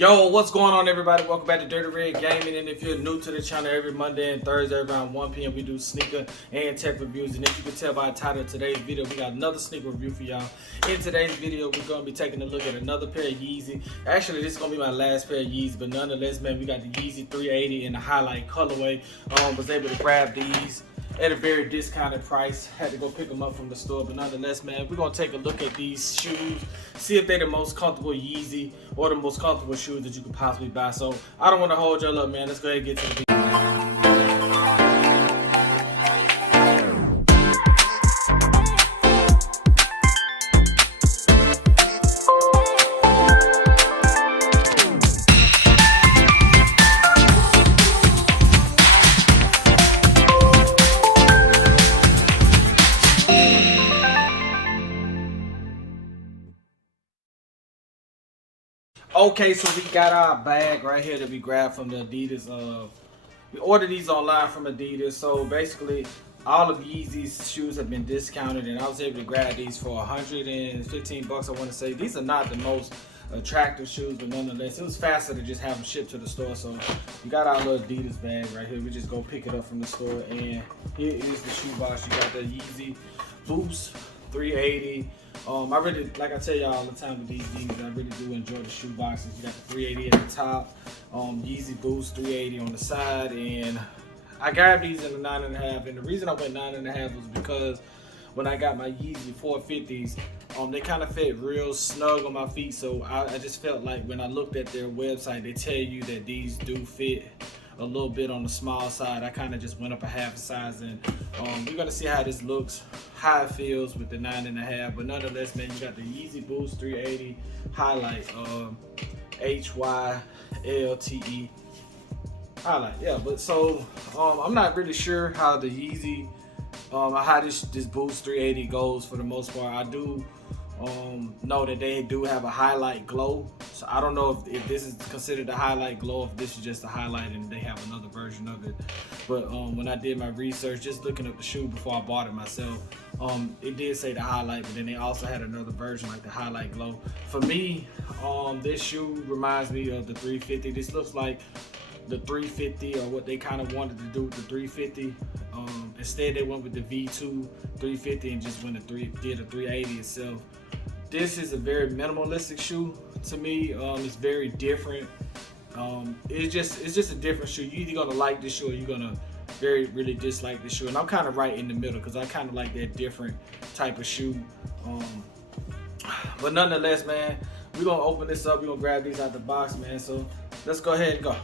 Yo, what's going on, everybody? Welcome back to Dirty Red Gaming. And if you're new to the channel, every Monday and Thursday around 1 p.m. we do sneaker and tech reviews. And if you can tell by the title of today's video, we got another sneaker review for y'all. In today's video, we're going to be taking a look at another pair of Yeezy. Actually, this is going to be my last pair of Yeezy, but nonetheless, man, we got the Yeezy 380 in the highlight colorway. Was able to grab these at a very discounted price. Had to go pick them up from the store, but nonetheless, man, we're gonna take a look at these shoes, see if they're the most comfortable Yeezy or the most comfortable shoes that you could possibly buy. So I don't want to hold y'all up, man. Let's go ahead and get to the video. Okay, so we got our bag right here that we grabbed from the Adidas. We ordered these online from Adidas. So basically, all of Yeezy's shoes have been discounted, and I was able to grab these for 115 bucks. I want to say these are not the most attractive shoes, but nonetheless, it was faster to just have them shipped to the store. So we got our little Adidas bag right here. We just go pick it up from the store, and here is the shoe box. You got the Yeezy Boost 380. I really, like I tell y'all all the time with these Yeezys, I really do enjoy the shoe boxes. You got the 380 at the top, Yeezy Boost 380 on the side, and I grabbed these in the 9.5. And the reason I went 9.5 was because when I got my Yeezy 450s, they kind of fit real snug on my feet. So I just felt like when I looked at their website, they tell you that these do fit a little bit on the small side. I kind of just went up a half a size, and we're gonna see how this looks, how it feels with the 9.5. But nonetheless, man, you got the Yeezy Boost 380 highlight, HYLTE highlight. Yeah, but so I'm not really sure how the Yeezy, how this Boost 380 goes for the most part. I do know that they do have a highlight glow, so I don't know if this is considered a highlight glow, if this is just a highlight and they have another version of it. But when I did my research, just looking up the shoe before I bought it myself, it did say the highlight, but then they also had another version like the highlight glow. For me, this shoe reminds me of the 350. This looks like the 350, or what they kind of wanted to do with the 350. Instead, they went with the V2 350 and just did a 380 itself. This is a very minimalistic shoe to me. It's very different. It's just a different shoe. You're either gonna like this shoe or you're gonna really dislike this shoe. And I'm kind of right in the middle because I kind of like that different type of shoe. But nonetheless, man, we're gonna open this up. We're gonna grab these out the box, man. So let's go ahead and go.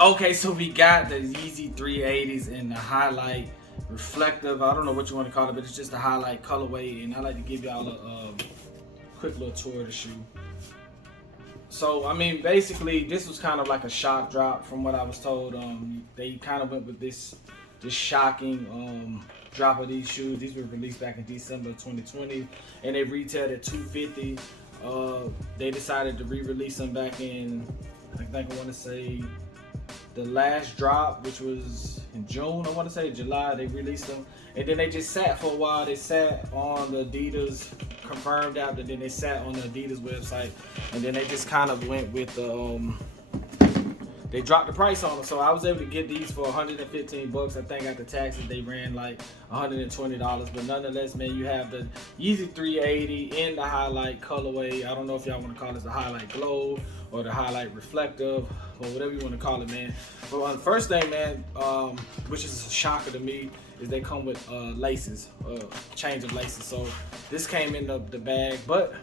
Okay, so we got the Yeezy 380s in the highlight reflective. I don't know what you want to call it, but it's just a highlight colorway. And I like to give y'all a quick little tour of the shoe. So I mean, basically this was kind of like a shock drop from what I was told. They kind of went with this shocking drop of these shoes. These were released back in December 2020, and they retailed at $250. They decided to re-release them back in, I want to say the last drop, which was in June, I want to say July. They released them, and then they just sat for a while. They sat on the Adidas confirmed app, and then they sat on the Adidas website, and then they just kind of went with the they dropped the price on them. So I was able to get these for 115 bucks. I think after taxes they ran like $120. But nonetheless, man, you have the Yeezy 380 in the highlight colorway. I don't know if y'all want to call this the highlight glow or the highlight reflective or whatever you want to call it, man. But the first thing, man, which is a shocker to me, is they come with laces, change of laces. So this came in the bag, but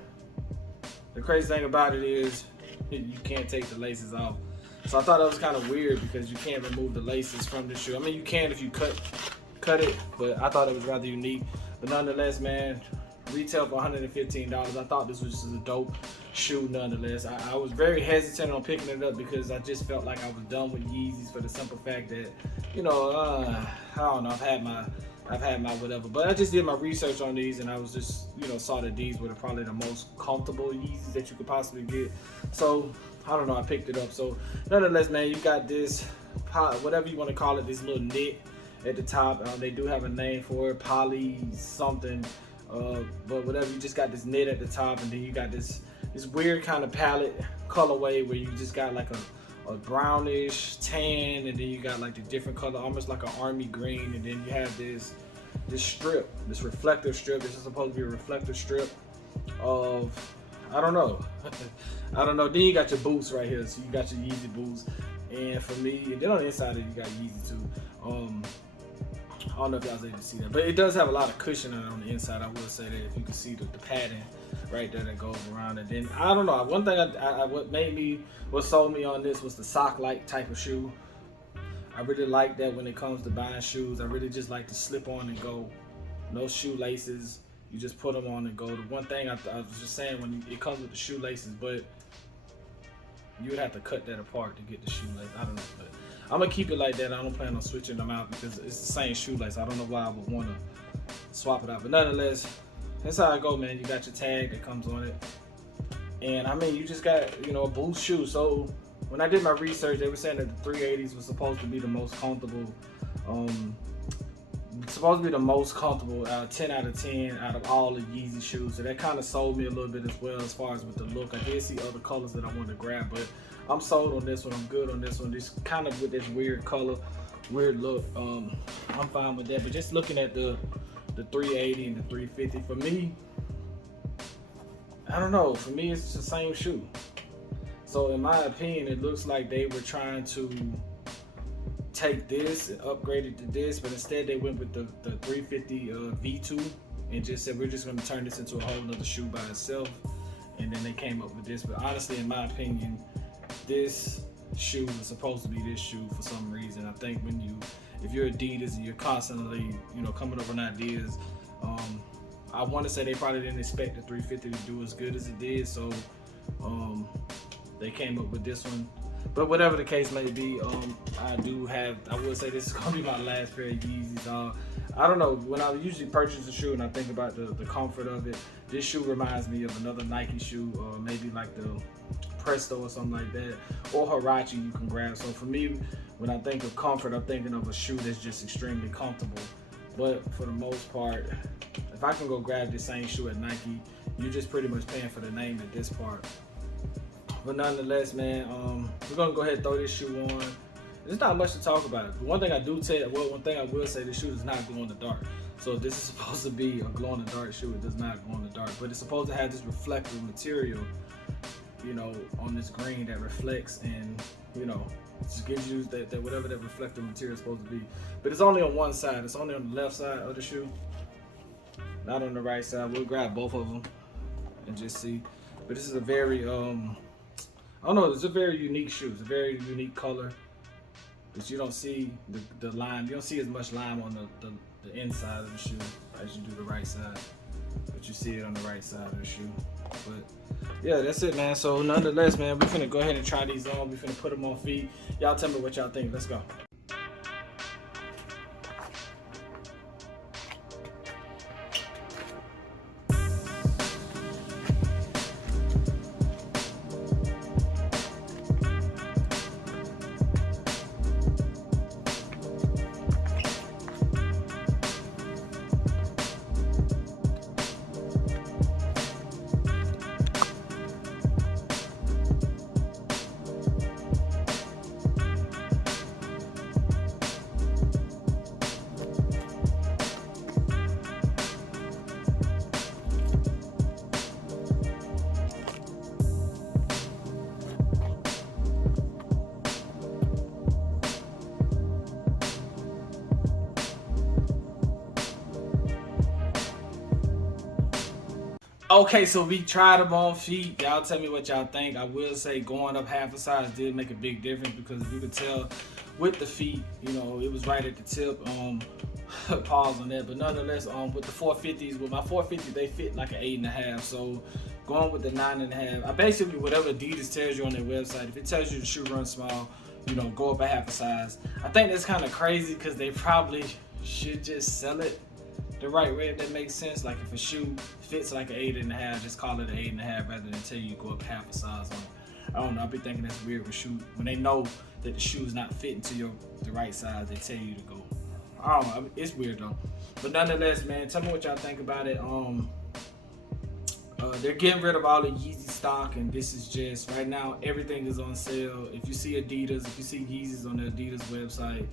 the crazy thing about it is you can't take the laces off. So I thought that was kind of weird because you can't remove the laces from the shoe. I mean, you can if you cut it, but I thought it was rather unique. But nonetheless, man, retail for $115. I thought this was just a dope shoe nonetheless. I was very hesitant on picking it up because I just felt like I was done with Yeezys, for the simple fact that, you know, I don't know, I've had my whatever. But I just did my research on these, and I was just, you know, saw that these were probably the most comfortable Yeezys that you could possibly get. So I don't know, I picked it up. So nonetheless, man, you got this, whatever you want to call it, this little knit at the top. They do have a name for it, poly something. But whatever, you just got this knit at the top, and then you got this this weird kind of palette colorway where you just got like a brownish tan, and then you got like the different color, almost like an army green, and then you have this strip, this reflective strip. This is supposed to be a reflective strip of, I don't know. I don't know. Then you got your boots right here. So you got your Yeezy Boost. And for me, and then on the inside of it, you got Yeezy too. I don't know if y'all was able to see that, but it does have a lot of cushion on the inside. I will say that if you can see the padding right there that goes around it. Then I don't know. One thing what sold me on this was the sock-like type of shoe. I really like that when it comes to buying shoes. I really just like to slip on and go. No shoelaces. You just put them on and go. The one thing I was just saying, when it comes with the shoelaces, but you would have to cut that apart to get the shoelace. I don't know, but I'm gonna keep it like that. I don't plan on switching them out because it's the same shoelace. I don't know why I would want to swap it out, but nonetheless, that's how I go, man. You got your tag that comes on it, and I mean, you just got, you know, a Boost shoe. So when I did my research, they were saying that the 380s was supposed to be the most comfortable. Supposed to be the most comfortable 10 out of 10 out of all the Yeezy shoes. So that kind of sold me a little bit as well as far as with the look. I did see other colors that I wanted to grab, but I'm sold on this one. I'm good on this one. This kind of with this weird color, weird look. I'm fine with that. But just looking at the 380 and the 350, for me, I don't know. For me, it's the same shoe. So in my opinion, it looks like they were trying to take this and upgrade it to this, but instead they went with the 350 V2 and just said, we're just going to turn this into a whole nother shoe by itself. And then they came up with this. But honestly, in my opinion, this shoe is supposed to be this shoe for some reason. I think if you're Adidas and you're constantly, you know, coming up with ideas, I want to say they probably didn't expect the 350 to do as good as it did, so they came up with this one. But whatever the case may be, I will say this is gonna be my last pair of Yeezys. I don't know, when I usually purchase a shoe and I think about the comfort of it, this shoe reminds me of another Nike shoe, maybe like the Presto or something like that, or Huarache you can grab. So for me, when I think of comfort, I'm thinking of a shoe that's just extremely comfortable. But for the most part, if I can go grab the same shoe at Nike, you're just pretty much paying for the name at this part. But nonetheless, man, we're gonna go ahead and throw this shoe on. There's not much to talk about. One thing I will say, this shoe does not glow in the dark. So this is supposed to be a glow in the dark shoe. It does not glow in the dark, but it's supposed to have this reflective material, you know, on this green that reflects, and you know, just gives you that whatever that reflective material is supposed to be. But it's only on one side. It's only on the left side of the shoe, not on the right side. We'll grab both of them and just see. But this is a very I don't know, it's a very unique shoe. It's a very unique color. But you don't see the lime. You don't see as much lime on the inside of the shoe as you do the right side. But you see it on the right side of the shoe. But yeah, that's it, man. So nonetheless, man, we're finna go ahead and try these on. We're finna put them on feet. Y'all tell me what y'all think. Let's go. Okay, so we tried them on feet. Y'all tell me what y'all think. I will say going up half a size did make a big difference, because you could tell with the feet, you know, it was right at the tip. Pause on that. But nonetheless, with the 450s, with my 450, they fit like an 8.5. So going with the 9.5, I basically, whatever Adidas tells you on their website, if it tells you the shoe runs small, you know, go up a half a size. I think that's kind of crazy, because they probably should just sell it the right way, if that makes sense. Like if a shoe fits like an 8.5, just call it an 8.5 rather than tell you to go up half a size on it. I don't know, I be thinking that's weird with shoe. When they know that the shoe's not fitting to the right size, they tell you to go. I don't know, it's weird though. But nonetheless, man, tell me what y'all think about it. They're getting rid of all the Yeezy stock, and this is just right now. Everything is on sale. If you see Adidas, if you see Yeezys on the Adidas website,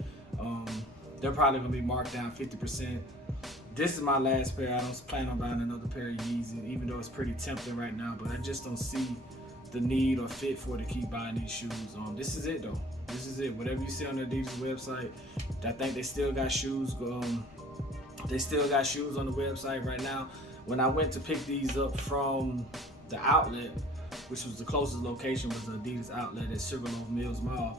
they're probably gonna be marked down 50%. This is my last pair. I don't plan on buying another pair of Yeezys, even though it's pretty tempting right now. But I just don't see the need or fit for to keep buying these shoes. This is it though. This is it. Whatever you see on the Adidas website, I think they still got shoes. They still got shoes on the website right now. When I went to pick these up from the outlet, which was the closest location, was the Adidas outlet at Sugarloaf Mills Mall.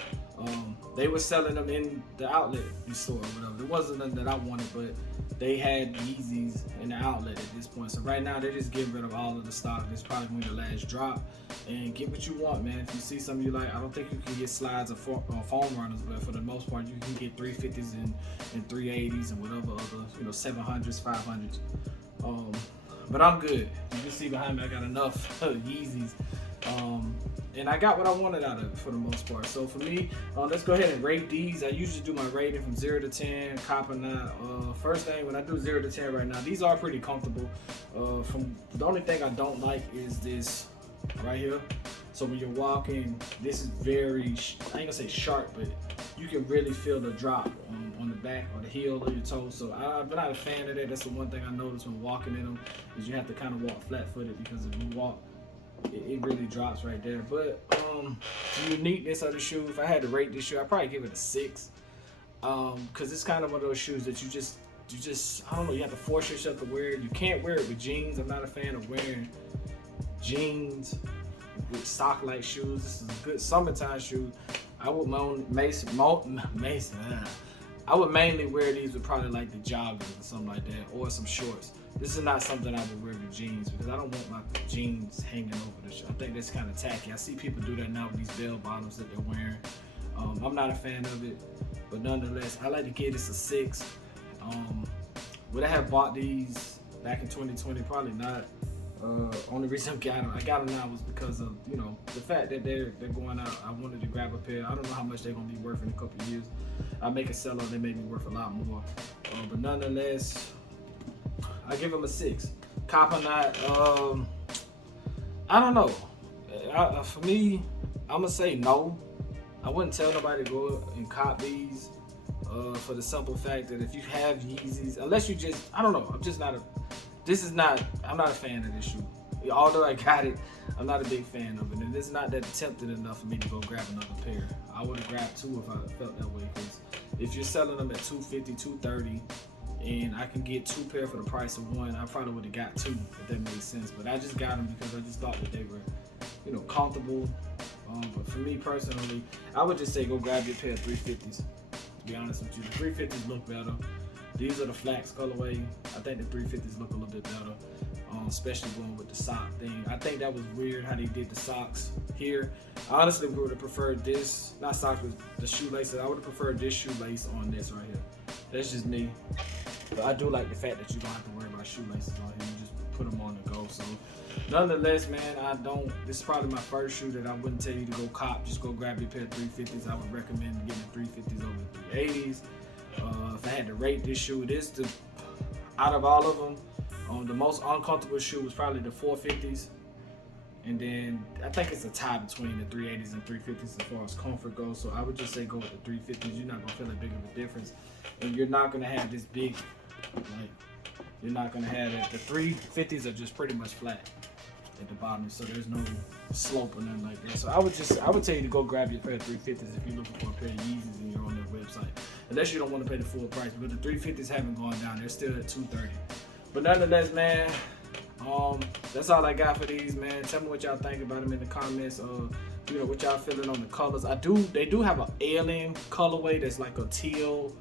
They were selling them in the outlet store or whatever. It wasn't nothing that I wanted, but they had Yeezys in the outlet at this point. So right now they're just getting rid of all of the stock. This is probably going to be the last drop. And get what you want, man. If you see something you like, I don't think you can get slides or foam runners, but for the most part, you can get 350s and 380s and whatever other, 700s, 500s. But I'm good. You can see behind me, I got enough Yeezys. And I got what I wanted out of it for the most part. So for me, let's go ahead and rate these. I usually do my rating from 0 to 10, cop or not. First thing, when I do 0 to 10 right now, these are pretty comfortable. The only thing I don't like is this right here. So when you're walking, this is very, I ain't gonna say sharp, but you can really feel the drop on the back or the heel of your toe. So I'm not a fan of that. That's the one thing I noticed when walking in them, is you have to kind of walk flat-footed, because if you walk, it really drops right there. But the uniqueness of the shoe, if I had to rate this shoe, I'd probably give it a 6. Because it's kind of one of those shoes that you just, I don't know, you have to force yourself to wear it. You can't wear it with jeans. I'm not a fan of wearing jeans with sock-like shoes. This is a good summertime shoe. I would I would mainly wear these with probably like the joggers or something like that, or some shorts. This is not something I would wear with jeans, because I don't want my jeans hanging over the shoe. I think that's kind of tacky. I see people do that now with these bell bottoms that they're wearing. I'm not a fan of it, but nonetheless, I like to give this a 6. Would I have bought these back in 2020? Probably not. Only reason I got them now was because of the fact that they're going out. I wanted to grab a pair. I don't know how much they're gonna be worth in a couple of years. I make a sell on, they may be worth a lot more. But nonetheless, I give them a 6. Cop or not? I don't know. For me, I'm gonna say no. I wouldn't tell nobody to go and cop these. For the simple fact that if you have Yeezys, unless you just, I don't know. I'm not a fan of this shoe. Although I got it, I'm not a big fan of it. And it's not that tempting enough for me to go grab another pair. I would have grabbed 2 if I felt that way. Because if you're selling them at $250, $230, and I can get 2 pair for the price of 1, I probably would have got 2, if that makes sense. But I just got them because I just thought that they were, comfortable. But for me personally, I would just say go grab your pair of 350s. To be honest with you, the 350s look better. These are the flax colorway. I think the 350s look a little bit better, especially going with the sock thing. I think that was weird how they did the socks here. I honestly would have preferred this, not socks, but the shoelaces. I would have preferred this shoelace on this right here. That's just me. But I do like the fact that you don't have to worry about shoelaces on here. You just put them on the go. So nonetheless, man, this is probably my first shoe that I wouldn't tell you to go cop. Just go grab your pair of 350s. I would recommend getting the 350s over the 380s. If I had to rate this shoe, out of all of them, the most uncomfortable shoe was probably the 450s. And then I think it's a tie between the 380s and 350s as far as comfort goes. So I would just say go with the 350s. You're not going to feel a big of a difference. And you're not going to have this big, you're not going to have it. The 350s are just pretty much flat at the bottom. So there's no slope or nothing like that. So I would tell you to go grab your pair of 350s if you're looking for a pair of Yeezys and you're on their website. Unless you don't want to pay the full price. But the 350s haven't gone down. They're still at $230. But nonetheless, man, that's all I got for these, man. Tell me what y'all think about them in the comments. What y'all feeling on the colors. They do have an alien colorway that's like a teal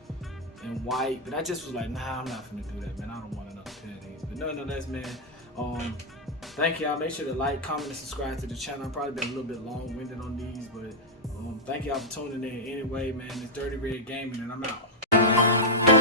and white. But I just was like, nah, I'm not gonna do that, man. I don't want another pair of these. But nonetheless, man, thank y'all. Make sure to like, comment, and subscribe to the channel. I've probably been a little bit long-winded on these, but thank y'all for tuning in. Anyway, man, it's Dirty Red Gaming, and I'm out.